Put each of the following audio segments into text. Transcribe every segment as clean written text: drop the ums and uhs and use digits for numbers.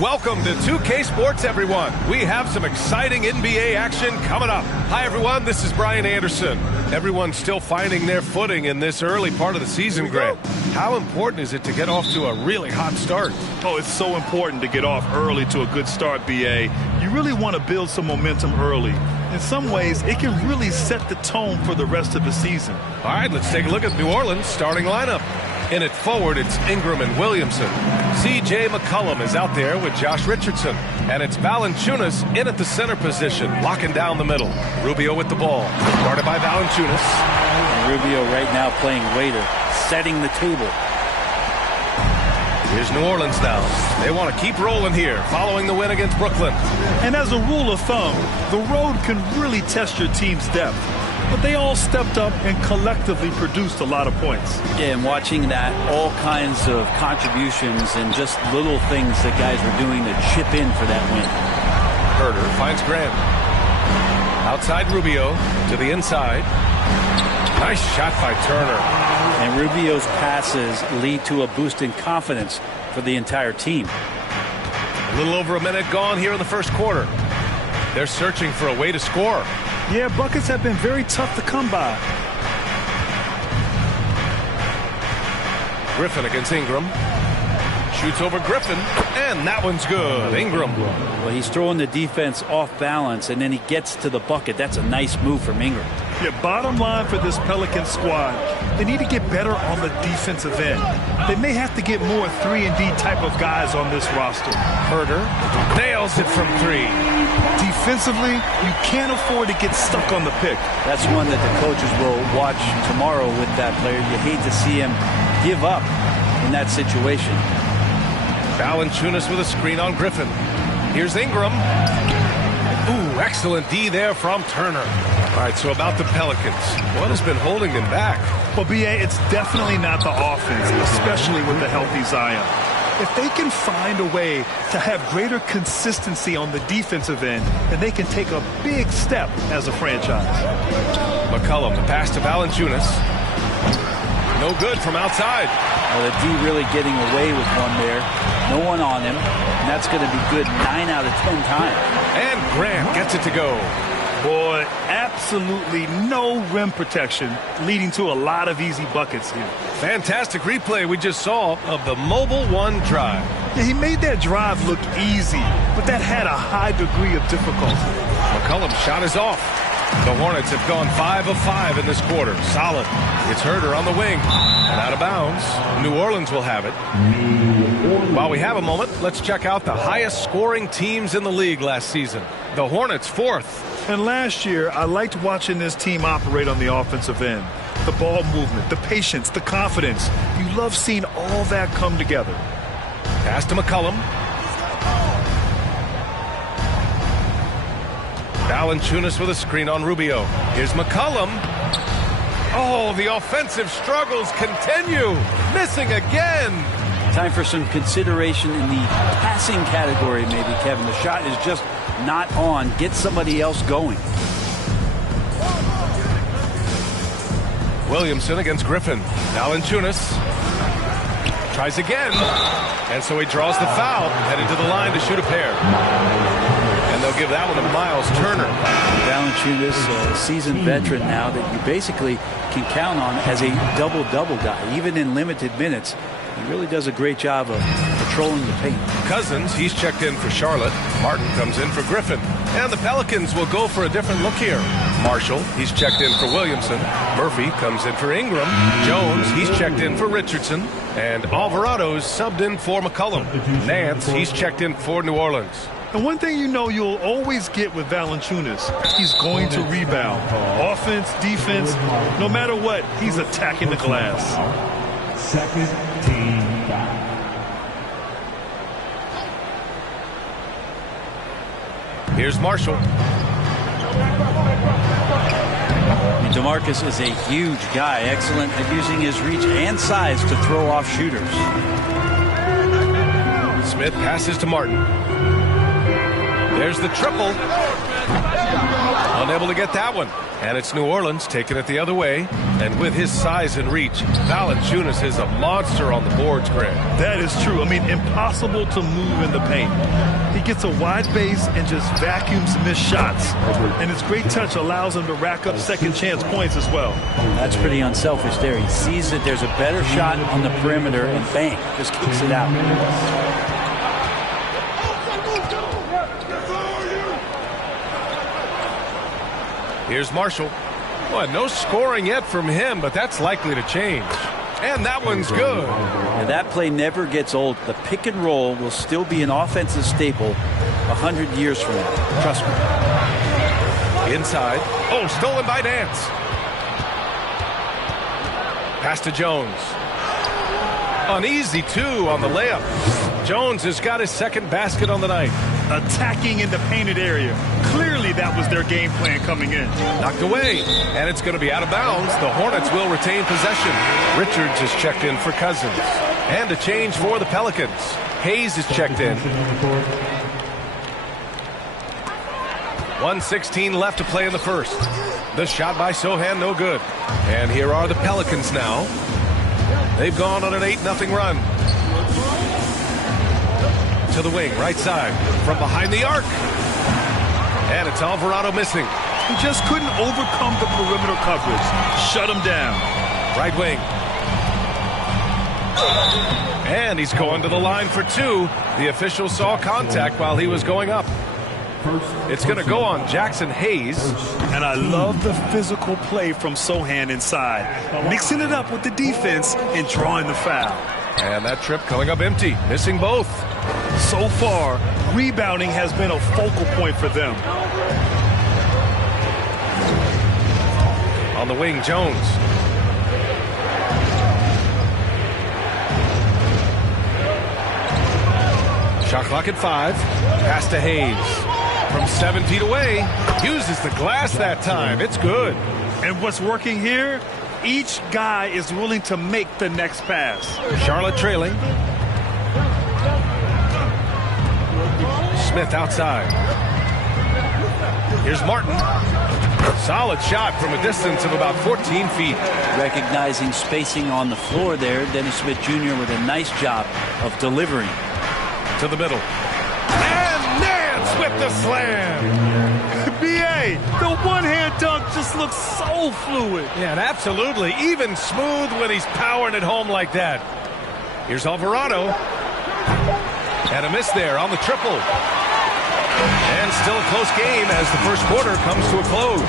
Welcome to 2K Sports, everyone. We have some exciting NBA action coming up. Hi, everyone. This is Brian Anderson. Everyone's still finding their footing in this early part of the season, Grant. How important is it to get off to a really hot start? Oh, it's so important to get off early to a good start, BA. You really want to build some momentum early. In some ways, it can really set the tone for the rest of the season. All right, let's take a look at New Orleans' starting lineup. In it forward, it's Ingram and Williamson. C.J. McCollum is out there with Josh Richardson. And it's Valanciunas in at the center position, locking down the middle. Rubio with the ball, guarded by Valanciunas. And Rubio right now playing waiter, setting the table. Here's New Orleans now. They want to keep rolling here, following the win against Brooklyn. And as a rule of thumb, the road can really test your team's depth. But they all stepped up and collectively produced a lot of points. Yeah, and watching that, all kinds of contributions and just little things that guys were doing to chip in for that win. Herder finds Grant. Outside Rubio to the inside. Nice shot by Turner. And Rubio's passes lead to a boost in confidence for the entire team. A little over a minute gone here in the first quarter. They're searching for a way to score. Yeah, buckets have been very tough to come by. Griffin against Ingram. Shoots over Griffin, and that one's good. Ingram. Well, he's throwing the defense off balance, and then he gets to the bucket. That's a nice move from Ingram. Yeah, bottom line for this Pelican squad, they need to get better on the defensive end. They may have to get more 3-and-D type of guys on this roster. Herder nails it from three. Defensively, you can't afford to get stuck on the pick. That's one that the coaches will watch tomorrow with that player. You hate to see him give up in that situation. Valanciunas with a screen on Griffin. Here's Ingram. Ooh, excellent D there from Turner. All right, so about the Pelicans. What has been holding them back? Well, BA, it's definitely not the offense, especially with the healthy Zion. If they can find a way to have greater consistency on the defensive end, then they can take a big step as a franchise. McCollum, the pass to Valanciunas. No good from outside. Well, the D really getting away with one there. No one on him, and that's going to be good 9 out of 10 times. And Grant gets it to go. Boy, absolutely no rim protection, leading to a lot of easy buckets here. Fantastic replay we just saw of the Mobile One drive. Yeah, he made that drive look easy, but that had a high degree of difficulty. McCollum's shot is off. The Hornets have gone 5 of 5 in this quarter. Solid. It's Herder on the wing. And out of bounds. New Orleans will have it. While we have a moment, let's check out the highest scoring teams in the league last season. The Hornets, 4th. And last year, I liked watching this team operate on the offensive end. The ball movement, the patience, the confidence. You love seeing all that come together. Pass to McCollum. Valanciunas with a screen on Rubio. Here's McCollum. Oh, the offensive struggles continue. Missing again. Time for some consideration in the passing category, maybe, Kevin. The shot is just not on. Get somebody else going. Williamson against Griffin. Valanciunas tries again. And so he draws the foul, headed to the line to shoot a pair. And they'll give that one to Miles Turner. Valanciunas, a seasoned veteran now that you basically can count on as a double-double guy. Even in limited minutes, he really does a great job of patrolling the paint. Cousins, he's checked in for Charlotte. Martin comes in for Griffin. And the Pelicans will go for a different look here. Marshall, he's checked in for Williamson. Murphy comes in for Ingram. Jones, he's checked in for Richardson. And Alvarado's subbed in for McCollum. Nance, he's checked in for New Orleans. And one thing you know you'll always get with Valanciunas, he's going to rebound. Offense, defense, no matter what, he's attacking the glass. Second team foul. Here's Marshall. DeMarcus is a huge guy, excellent at using his reach and size to throw off shooters. Smith passes to Martin. There's the triple. Unable to get that one. And it's New Orleans taking it the other way. And with his size and reach, Valanciunas is a monster on the boards, Greg. That is true. I mean, impossible to move in the paint. He gets a wide base and just vacuums missed shots. And his great touch allows him to rack up second chance points as well. That's pretty unselfish there. He sees that there's a better shot on the perimeter and bang, just kicks it out. Here's Marshall. Well, no scoring yet from him, but that's likely to change. And that one's good. And that play never gets old. The pick and roll will still be an offensive staple 100 years from now. Trust me. Inside. Oh, stolen by Nance. Pass to Jones. An easy two on the layup. Jones has got his second basket on the night. Attacking in the painted area. Clearly that was their game plan coming in. Knocked away, and it's going to be out of bounds. The Hornets will retain possession. Richards is checked in for Cousins. And a change for the Pelicans. Hayes is checked in. 1:16 left to play in the first. The shot by Sochan, no good. And here are the Pelicans now. They've gone on an 8-0 run. To the wing, right side, from behind the arc. And it's Alvarado missing. He just couldn't overcome the perimeter coverage. Shut him down. Right wing. And he's going to the line for two. The official saw contact while he was going up. It's going to go on Jackson Hayes. And I love the physical play from Sochan inside. Mixing it up with the defense and drawing the foul. And that trip coming up empty. Missing both. So far, rebounding has been a focal point for them. On the wing, Jones. Shot clock at 5. Pass to Hayes. From 7 feet away. Uses the glass that time. It's good. And what's working here? Each guy is willing to make the next pass. Charlotte trailing. Smith outside. Here's Martin. Solid shot from a distance of about 14 feet. Recognizing spacing on the floor there, Dennis Smith Jr. with a nice job of delivering. To the middle. And Nance with the slam. B.A., the one-hand dunk just looks so fluid. Yeah, and absolutely. Even smooth when he's powering it home like that. Here's Alvarado. And a miss there on the triple. And still a close game as the first quarter comes to a close.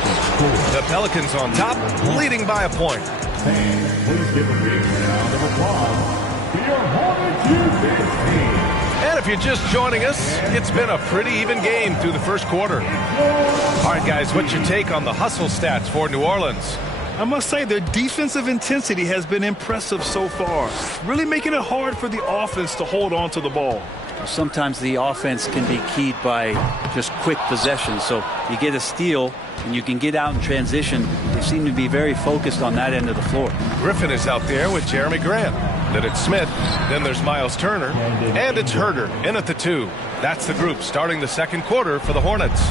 The Pelicans on top, leading by a point. Fans, please give a big round of applause for your Hornets Youth team. And if you're just joining us, it's been a pretty even game through the first quarter. All right, guys, what's your take on the hustle stats for New Orleans? I must say their defensive intensity has been impressive so far, really making it hard for the offense to hold on to the ball. Sometimes the offense can be keyed by just quick possession. So you get a steal and you can get out in transition. They seem to be very focused on that end of the floor. Griffin is out there with Jeremy Grant. Then it's Smith. Then there's Miles Turner. And it's Herder in at the 2. That's the group starting the second quarter for the Hornets.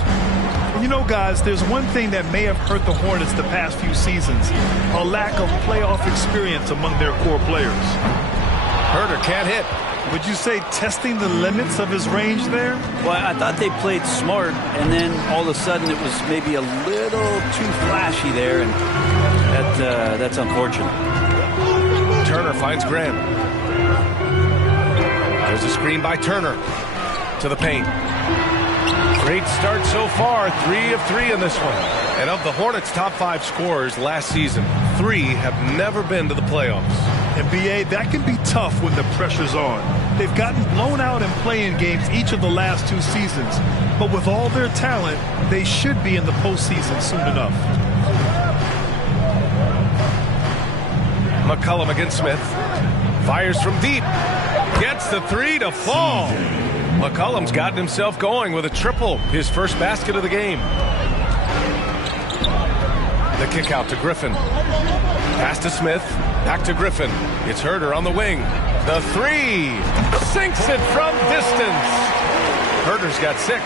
You know, guys, there's one thing that may have hurt the Hornets the past few seasons, a lack of playoff experience among their core players. Herder can't hit. Would you say testing the limits of his range there? Well, I thought they played smart, and then all of a sudden it was maybe a little too flashy there, and that's unfortunate. Turner finds Graham. There's a screen by Turner to the paint. Great start so far, 3 of 3 in this one. And of the Hornets' top 5 scorers last season, 3 have never been to the playoffs. And B.A., that can be tough when the pressure's on. They've gotten blown out in play-in games each of the last 2 seasons. But with all their talent, they should be in the postseason soon enough. McCollum against Smith. Fires from deep. Gets the 3 to fall. McCollum's gotten himself going with a triple. His first basket of the game. The kick out to Griffin. Pass to Smith. Back to Griffin. It's Herder on the wing. The 3. Sinks it from distance. Herder's got 6.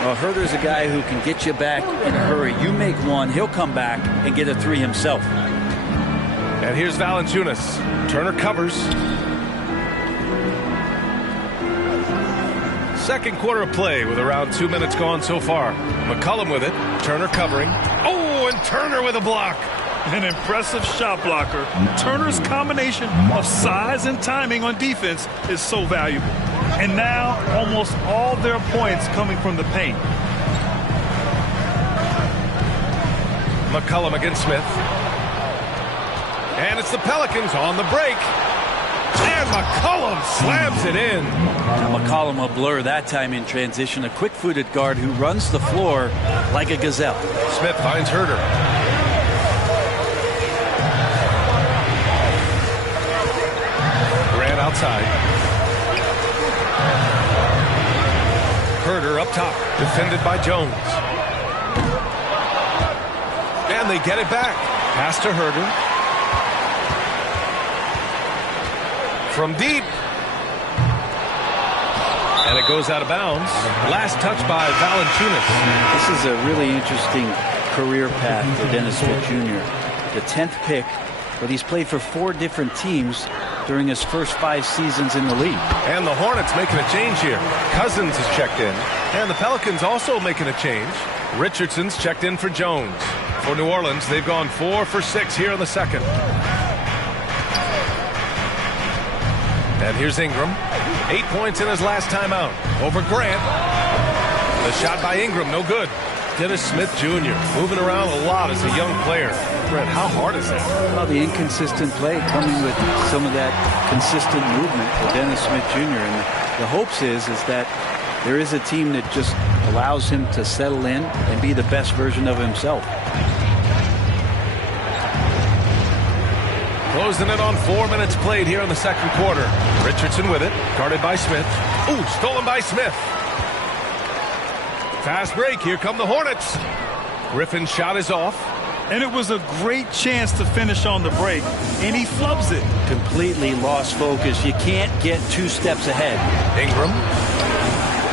Well, Herder's a guy who can get you back in a hurry. You make one, he'll come back and get a 3 himself. And here's Valanciunas. Turner covers. Second quarter of play with around 2 minutes gone so far. McCollum with it. Turner covering. Oh, and Turner with a block. An impressive shot blocker. Turner's combination of size and timing on defense is so valuable. And now almost all their points coming from the paint. McCollum against Smith. And it's the Pelicans on the break. And McCollum slams it in. Now McCollum a blur that time in transition. A quick-footed guard who runs the floor like a gazelle. Smith finds Herder. Grant outside. Herder up top. Defended by Jones. And they get it back. Pass to Herder. From deep. And it goes out of bounds. Last touch by Valanciunas. This is a really interesting career path for Dennis Smith Jr. The 10th pick, but he's played for 4 different teams during his first 5 seasons in the league. And the Hornets making a change here. Cousins is checked in. And the Pelicans also making a change. Richardson's checked in for Jones. For New Orleans, they've gone 4 for 6 here in the second. And here's Ingram. 8 points in his last timeout. Over Grant. The shot by Ingram, no good. Dennis Smith Jr. moving around a lot as a young player. Brent, how hard is that? Well, the inconsistent play coming with some of that consistent movement for Dennis Smith Jr. And the hopes is that there is a team that just allows him to settle in and be the best version of himself. Closing it on 4 minutes played here in the second quarter. Richardson with it, guarded by Smith. Ooh, stolen by Smith. Fast break, here come the Hornets. Griffin's shot is off. And it was a great chance to finish on the break, and he flubs it. Completely lost focus. You can't get 2 steps ahead. Ingram.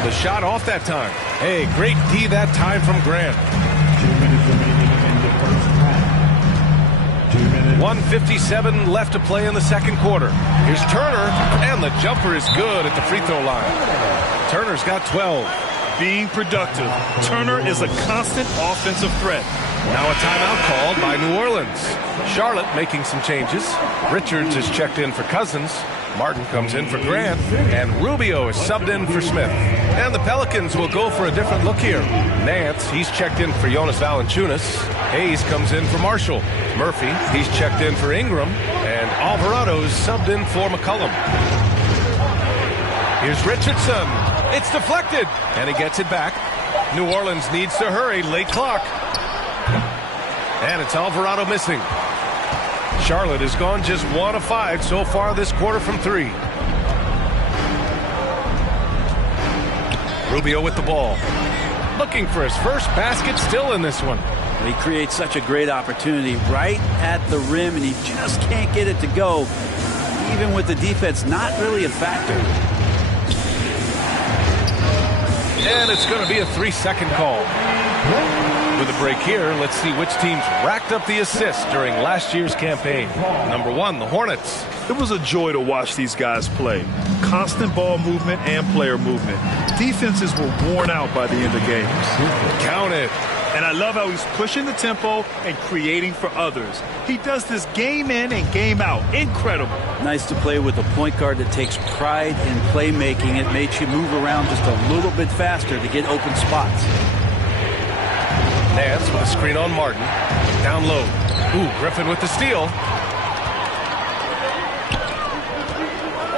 The shot off that time. Hey, great D that time from Grant. 1:57 left to play in the second quarter. Here's Turner, and the jumper is good at the free throw line. Turner's got 12. Being productive, Turner is a constant offensive threat. Now a timeout called by New Orleans. Charlotte making some changes. Richards is checked in for Cousins. Martin comes in for Grant. And Rubio is subbed in for Smith. And the Pelicans will go for a different look here. Nance, he's checked in for Jonas Valanciunas. Hayes comes in for Marshall. Murphy, he's checked in for Ingram. And Alvarado's subbed in for McCollum. Here's Richardson. It's deflected. And he gets it back. New Orleans needs to hurry. Late clock. And it's Alvarado missing. Charlotte has gone just 1 of 5 so far this quarter from 3. Rubio with the ball. Looking for his first basket, still in this one. He creates such a great opportunity right at the rim, and he just can't get it to go. Even with the defense not really a factor. And it's going to be a 3-second call. With a break here, let's see which teams racked up the assists during last year's campaign. Number 1, the Hornets. It was a joy to watch these guys play. Constant ball movement and player movement. Defenses were worn out by the end of games. Count it. And I love how he's pushing the tempo and creating for others. He does this game in and game out. Incredible. Nice to play with a point guard that takes pride in playmaking. It makes you move around just a little bit faster to get open spots. Nance with a screen on Martin. Down low. Ooh, Griffin with the steal.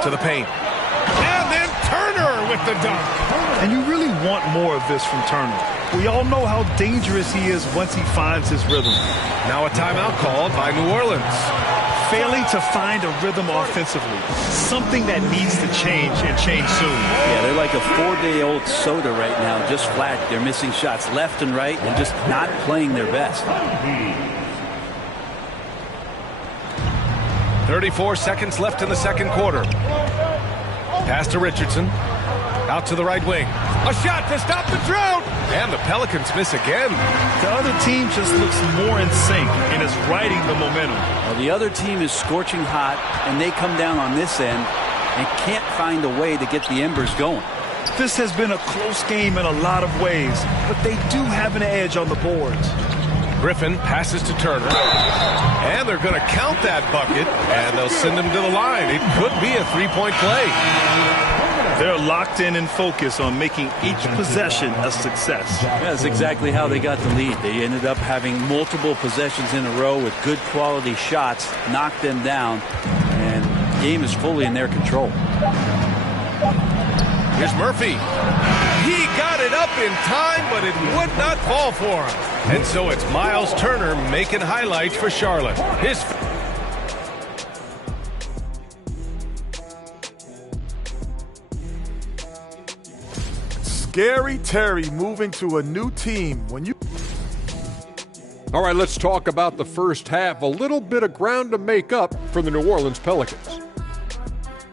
To the paint. And then Turner with the dunk. And you really want more of this from Turner. We all know how dangerous he is once he finds his rhythm. Now a timeout called by New Orleans. Failing to find a rhythm offensively. Something that needs to change and change soon. Yeah, they're like a 4-day-old soda right now, just flat. They're missing shots left and right and just not playing their best. 34 seconds left in the second quarter. Pass to Richardson. Out to the right wing. A shot to stop the drought. And the Pelicans miss again. The other team just looks more in sync and is riding the momentum. Well, the other team is scorching hot, and they come down on this end and can't find a way to get the embers going. This has been a close game in a lot of ways, but they do have an edge on the boards. Griffin passes to Turner. And they're going to count that bucket, and they'll send him to the line. It could be a three-point play. They're locked in and focused on making each possession a success. That's exactly how they got the lead. They ended up having multiple possessions in a row with good quality shots, knocked them down, and the game is fully in their control. Here's Murphy. He got it up in time, but it would not fall for him. And so it's Miles Turner making highlights for Charlotte. His Scary Terry moving to a new team. All right, let's talk about the first half. A little bit of ground to make up for the New Orleans Pelicans.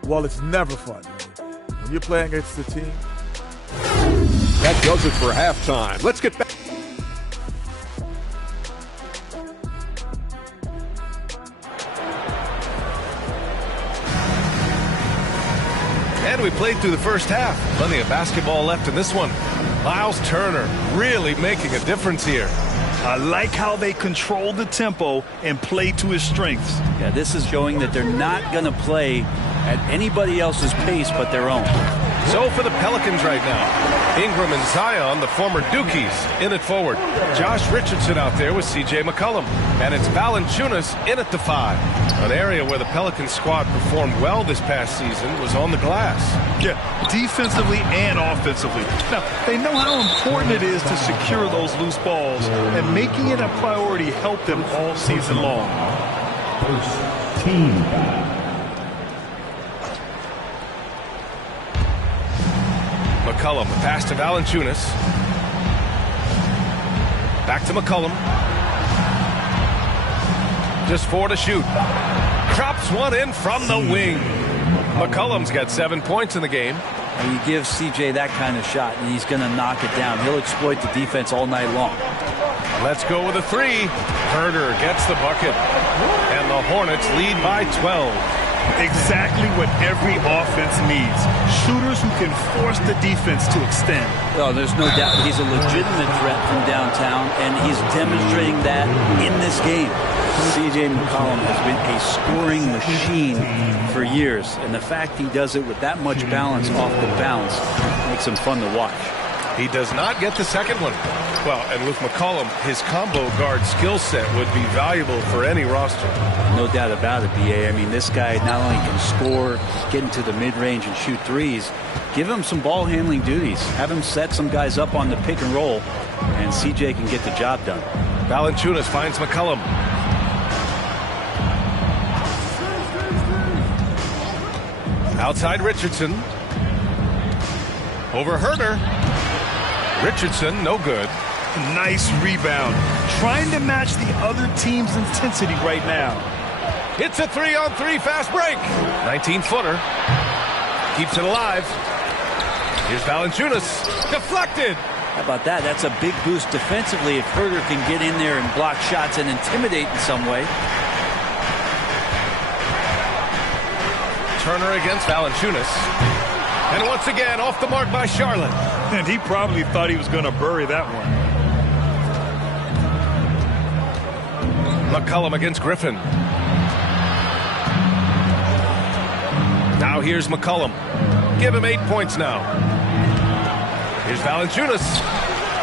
Well, it's never fun when you're playing against the team. That does it for halftime. Let's get back. And we played through the first half. Plenty of basketball left in this one. Miles Turner really making a difference here. I like how they control the tempo and play to his strengths. Yeah, this is showing that they're not going to play at anybody else's pace but their own. So for the Pelicans right now, Ingram and Zion, the former Dukies, in it forward. Josh Richardson out there with C.J. McCollum. And it's Valanciunas in at the 5. An area where the Pelicans squad performed well this past season was on the glass. Yeah, defensively and offensively. Now, they know how important it is to secure those loose balls, and making it a priority helped them all season long. First team foul. McCollum, pass to Valanciunas. Back to McCollum. Just 4 to shoot. Drops one in from the wing. McCollum's got 7 points in the game. And you give CJ that kind of shot, and he's going to knock it down. He'll exploit the defense all night long. Let's go with a 3. Herder gets the bucket. And the Hornets lead by 12. Exactly what every offense needs. Shooters who can force the defense to extend. Well, there's no doubt he's a legitimate threat from downtown, and he's demonstrating that in this game. C.J. McCollum has been a scoring machine for years, and the fact he does it with that much balance off the bounce makes him fun to watch. He does not get the second one. Well, and with McCollum, his combo guard skill set would be valuable for any roster. No doubt about it, B.A. I mean, this guy not only can score, get into the mid-range and shoot threes, give him some ball handling duties. Have him set some guys up on the pick and roll, and C.J. can get the job done. Valanciunas finds McCollum. Outside Richardson. Over Herder. Richardson, no good. Nice rebound. Trying to match the other team's intensity right now. It's a 3-on-3 fast break. 19-footer. Keeps it alive. Here's Valanciunas. Deflected. How about that? That's a big boost defensively if Herder can get in there and block shots and intimidate in some way. Turner against Valanciunas. And once again, off the mark by Charlotte. And he probably thought he was going to bury that one. McCollum against Griffin. Now here's McCollum. Give him 8 points now. Here's Valanciunas.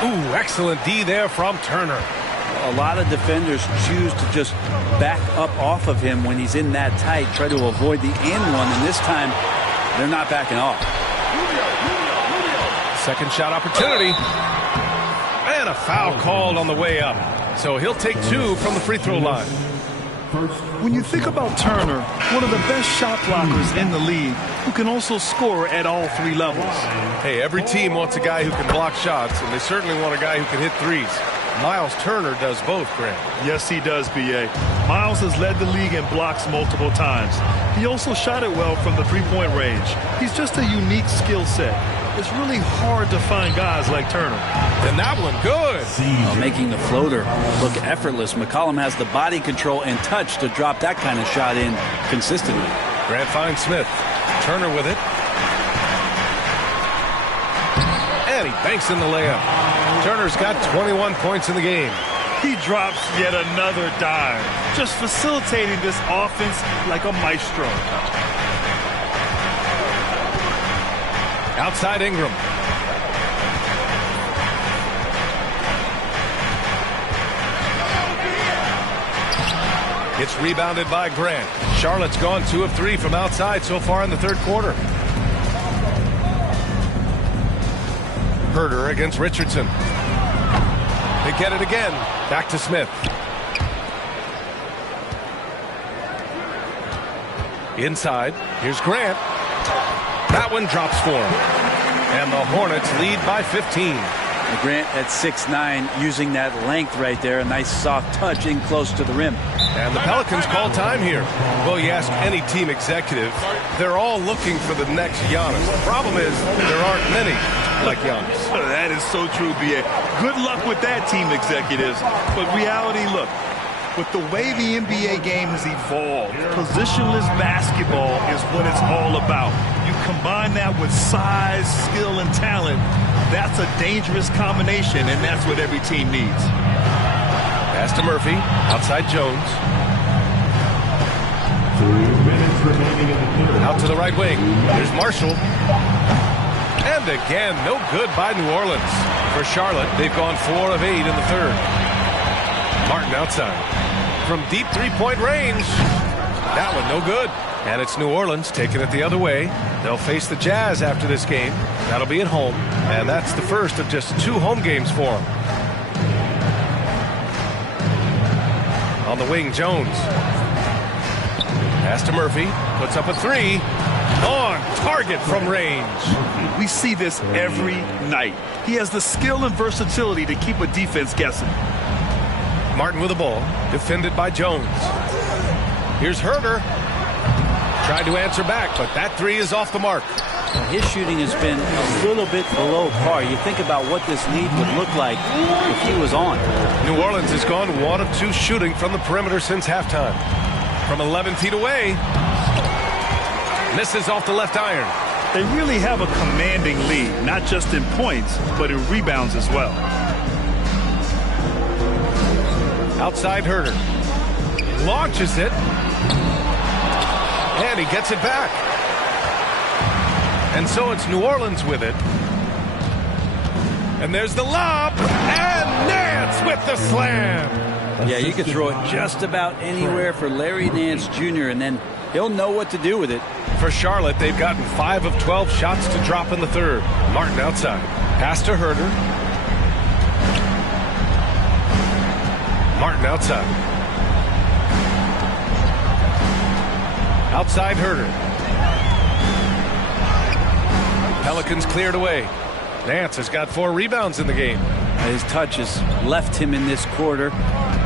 Ooh, excellent D there from Turner. A lot of defenders choose to just back up off of him when he's in that tight, try to avoid the and one, and this time they're not backing off. Second shot opportunity. And a foul called on the way up. So he'll take 2 from the free throw line. When you think about Turner, one of the best shot blockers in the league, who can also score at all 3 levels. Hey, every team wants a guy who can block shots, and they certainly want a guy who can hit threes. Miles Turner does both, Grant. Yes, he does, B.A. Miles has led the league in blocks multiple times. He also shot it well from the three-point range. He's just a unique skill set. it's really hard to find guys like Turner. And that one good. Making the floater look effortless. McCollum has the body control and touch to drop that kind of shot in consistently. Grant finds Smith. Turner with it. And he banks in the layup. Turner's got 21 points in the game. He drops yet another dime, just facilitating this offense like a maestro. Outside Ingram. It's rebounded by Grant. Charlotte's gone 2 of 3 from outside so far in the third quarter. Herder against Richardson. They get it again. Back to Smith. Inside. Here's Grant. That one drops for him. And the Hornets lead by 15. Grant at 6'9", using that length right there. A nice soft touch in close to the rim. And the Pelicans call time here. Well, you ask any team executive, they're all looking for the next Giannis. The problem is there aren't many like Giannis. That is so true, B.A. Good luck with that, team executives. But reality, look, with the way the NBA game has evolved, positionless basketball is what it's all about. You combine that with size, skill, and talent, that's a dangerous combination, and that's what every team needs. Pass to Murphy, outside Jones. 3 minutes remaining in the third. Out to the right wing. Here's Marshall. And again, no good by New Orleans. For Charlotte, they've gone 4 of 8 in the third. Martin outside. From deep three-point range. That one no good. And it's New Orleans taking it the other way. They'll face the Jazz after this game. That'll be at home. And that's the first of just 2 home games for them. On the wing, Jones. Pass to Murphy. Puts up a 3. On target from range. We see this every night. He has the skill and versatility to keep a defense guessing. Martin with the ball. Defended by Jones. Here's Herder. Tried to answer back, but that 3 is off the mark. His shooting has been a little bit below par. You think about what this lead would look like if he was on. New Orleans has gone 1 of 2 shooting from the perimeter since halftime. From 11 feet away. Misses off the left iron. They really have a commanding lead, not just in points, but in rebounds as well. Outside Herder. Launches it. And he gets it back. And so it's New Orleans with it. And there's the lob. And Nance with the slam. Yeah, you could throw it just about anywhere for Larry Nance Jr., and then he'll know what to do with it. For Charlotte, they've gotten 5 of 12 shots to drop in the third. Martin outside. Pass to Herder. Martin outside. Outside Herder. Pelicans cleared away. Nance has got 4 rebounds in the game. His touch has left him in this quarter.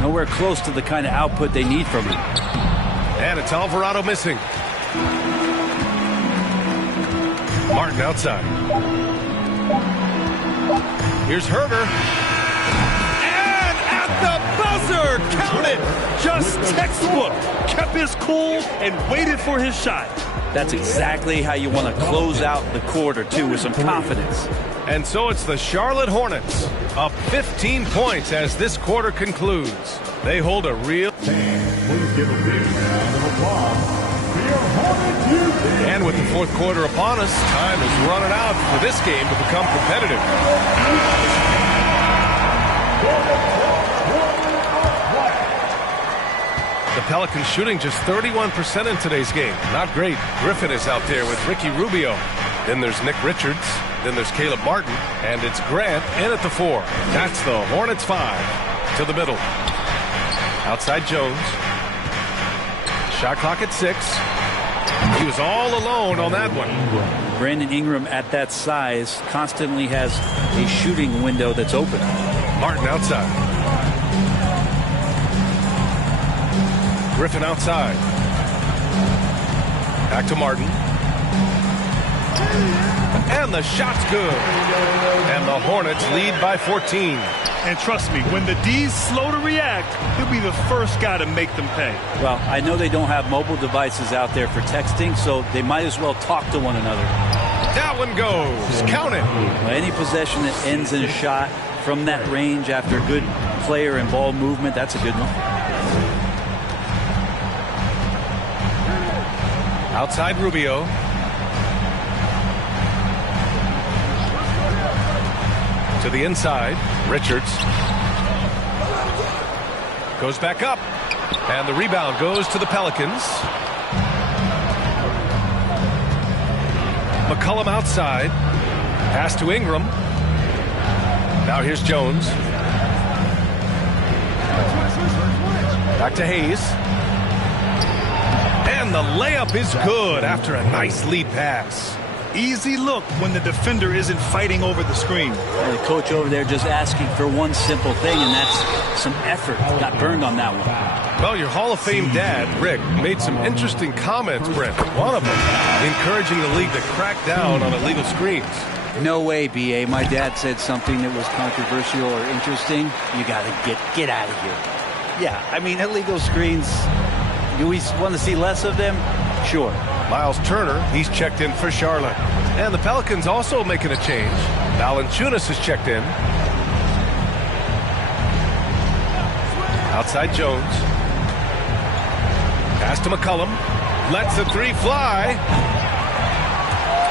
Nowhere close to the kind of output they need from him. And it's Alvarado missing. Martin outside. Here's Herder. And at the buzzer, count it! Just textbook. Kept his cool and waited for his shot. That's exactly how you want to close out the quarter, too, with some confidence. And so it's the Charlotte Hornets up 15 points as this quarter concludes. They hold a real... Please give a big round of applause for your Hornets Houston. And with the fourth quarter upon us, time is running out for this game to become competitive. The Pelicans shooting just 31% in today's game. Not great. Griffin is out there with Ricky Rubio. Then there's Nick Richards. Then there's Caleb Martin. And it's Grant in at the 4. That's the Hornets 5. To the middle. Outside Jones. Shot clock at 6. He was all alone on that one. Brandon Ingram at that size constantly has a shooting window that's open. Martin outside. Griffin outside. Back to Martin. And And the shot's good. And the Hornets lead by 14. And trust me, when the D's slow to react, he'll be the first guy to make them pay. Well, I know they don't have mobile devices out there for texting, so they might as well talk to one another. That one goes. Count it. Well, any possession that ends in a shot from that range after good player and ball movement, that's a good one. Outside Rubio. To the inside. Richards. Goes back up. And the rebound goes to the Pelicans. McCollum outside. Pass to Ingram. Now here's Jones. Back to Hayes. And the layup is good after a nice lead pass. Easy look when the defender isn't fighting over the screen. And the coach over there just asking for one simple thing, and that's some effort. Got burned on that one. Well, your Hall of Fame dad, Rick, made some interesting comments, Brent. One of them encouraging the league to crack down on illegal screens. No way, B.A. My dad said something that was controversial or interesting. You got to get out of here. Yeah, I mean, illegal screens, do we want to see less of them? Sure. Miles Turner, he's checked in for Charlotte. And the Pelicans also making a change. Valanciunas is checked in. Outside Jones. Pass to McCollum. Lets the three fly.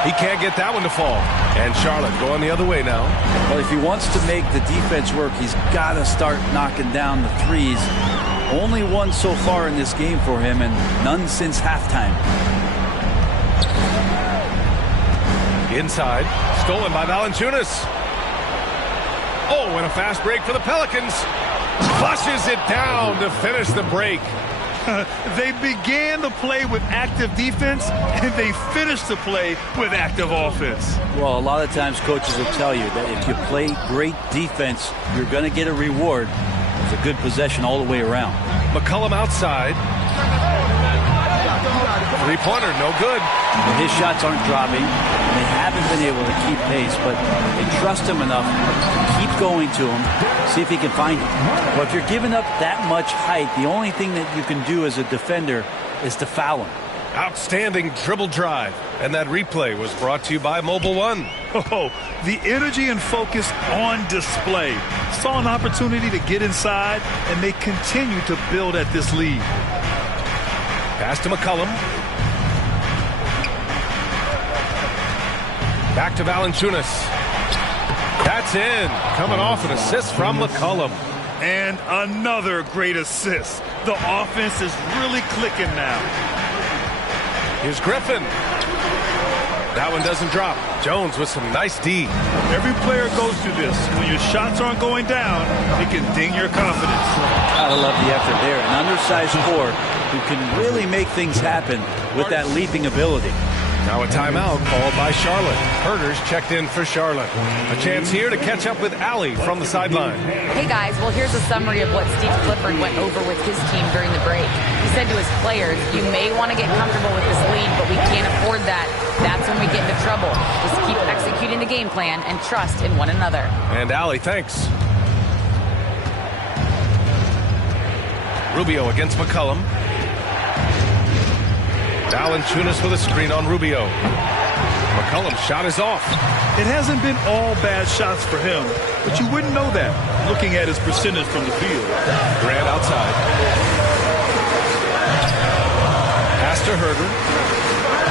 He can't get that one to fall. And Charlotte going the other way now. Well, if he wants to make the defense work, he's got to start knocking down the threes. Only one so far in this game for him, and none since halftime. Inside. Stolen by Valanciunas. Oh, and a fast break for the Pelicans. Flushes it down to finish the break. They began the play with active defense, and they finished the play with active offense. Well, a lot of times coaches will tell you that if you play great defense, you're going to get a reward. It's a good possession all the way around. McCollum outside. Three-pointer, no good. His shots aren't dropping. They haven't been able to keep pace, but they trust him enough to keep going to him, see if he can find it. Well, if you're giving up that much height, the only thing that you can do as a defender is to foul him. Outstanding dribble drive. And that replay was brought to you by Mobile One. Oh, the energy and focus on display. Saw an opportunity to get inside, and they continue to build at this lead. Pass to McCollum. Back to Valanciunas. That's in. Coming off an assist from McCollum. And another great assist. The offense is really clicking now. Here's Griffin. That one doesn't drop. Jones with some nice D. Every player goes through this. When your shots aren't going down, it can ding your confidence. Gotta love the effort there. An undersized four who can really make things happen with that leaping ability. Now a timeout called by Charlotte. Herder's checked in for Charlotte. A chance here to catch up with Allie from the sideline. Hey guys, well here's a summary of what Steve Clifford went over with his team during the break. He said to his players, you may want to get comfortable with this lead, but we can't afford that. That's when we get into trouble. Just keep executing the game plan and trust in one another. And Allie, thanks. Rubio against McCollum. Valanciunas with a screen on Rubio. McCollum's shot is off. It hasn't been all bad shots for him, but you wouldn't know that looking at his percentage from the field. Grant outside. Pass to Herder.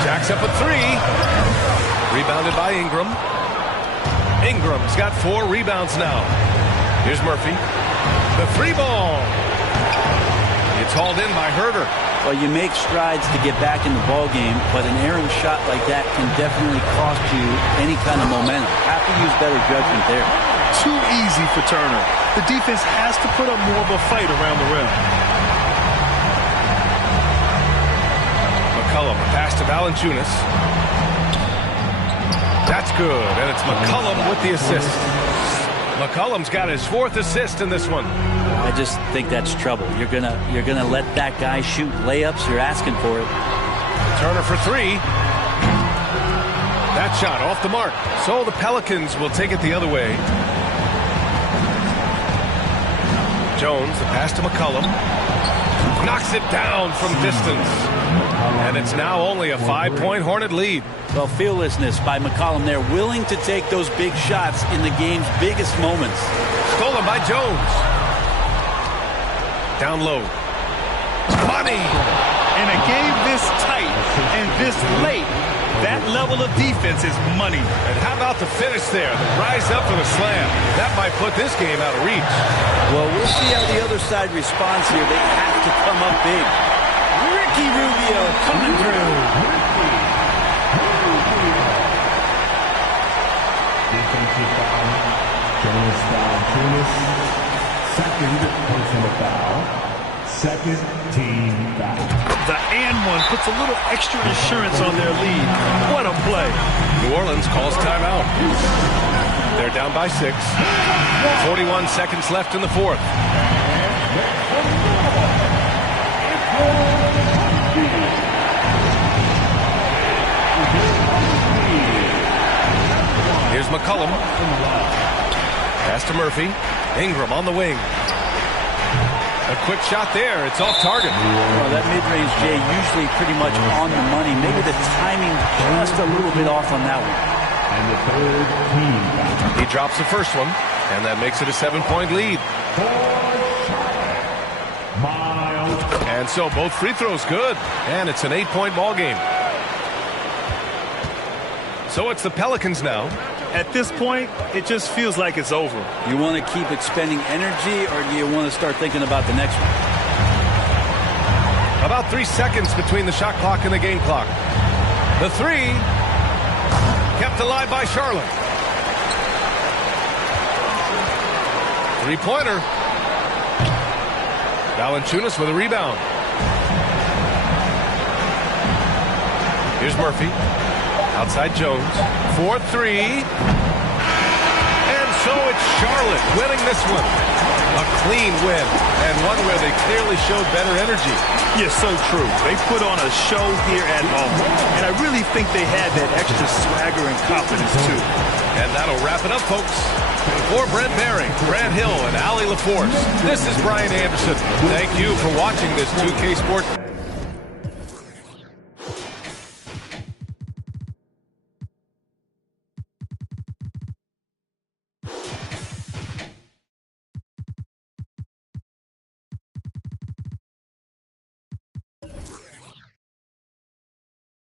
Jacks up a three. Rebounded by Ingram. Ingram's got 4 rebounds now. Here's Murphy. The three ball. It's hauled in by Herder. Well, you make strides to get back in the ball game, but an errant shot like that can definitely cost you any kind of momentum. Have to use better judgment there. Too easy for Turner. The defense has to put up more of a fight around the rim. McCollum, pass to Valanciunas. That's good, and it's McCollum with the assist. McCollum's got his 4th assist in this one. I just think that's trouble. You're gonna let that guy shoot layups. You're asking for it. Turner for 3. That shot off the mark. So the Pelicans will take it the other way. Jones, the pass to McCollum. Knocks it down from distance. And it's now only a 5-point Hornet lead. Well, fearlessness by McCollum there, willing to take those big shots in the game's biggest moments. Stolen by Jones. Down low. Money! In a game this tight and this late, that level of defense is money. And how about the finish there? The rise up for the slam. That might put this game out of reach. Well, we'll see how the other side responds here. They have to come up big. Ricky Rubio coming through. Defensive foul. Jonas Valanciunas. Second personal foul. Second team foul. The and one puts a little extra insurance on their lead. What a play. New Orleans calls timeout. They're down by 6. 41 seconds left in the fourth. Here's McCollum. Pass to Murphy. Ingram on the wing. A quick shot there. It's off target. Well, that mid-range, Jay, usually pretty much on the money. Maybe the timing just a little bit off on that one. And the third team. He drops the first one, and that makes it a 7-point lead. Miles. And so both free throws good, and it's an 8-point ball game. So it's the Pelicans now. At this point, it just feels like it's over. You want to keep expending energy, or do you want to start thinking about the next one? About 3 seconds between the shot clock and the game clock. The three kept alive by Charlotte. Three-pointer. Valanciunas with a rebound. Here's Murphy. Outside Jones. 4-3. And so it's Charlotte winning this one. A clean win, and one where they clearly showed better energy. Yeah, so true. They put on a show here at home. And I really think they had that extra swagger and confidence, too. And that'll wrap it up, folks. For Brent Baring, Grant Hill, and Allie LaForce, this is Brian Anderson. Thank you for watching this 2K Sports.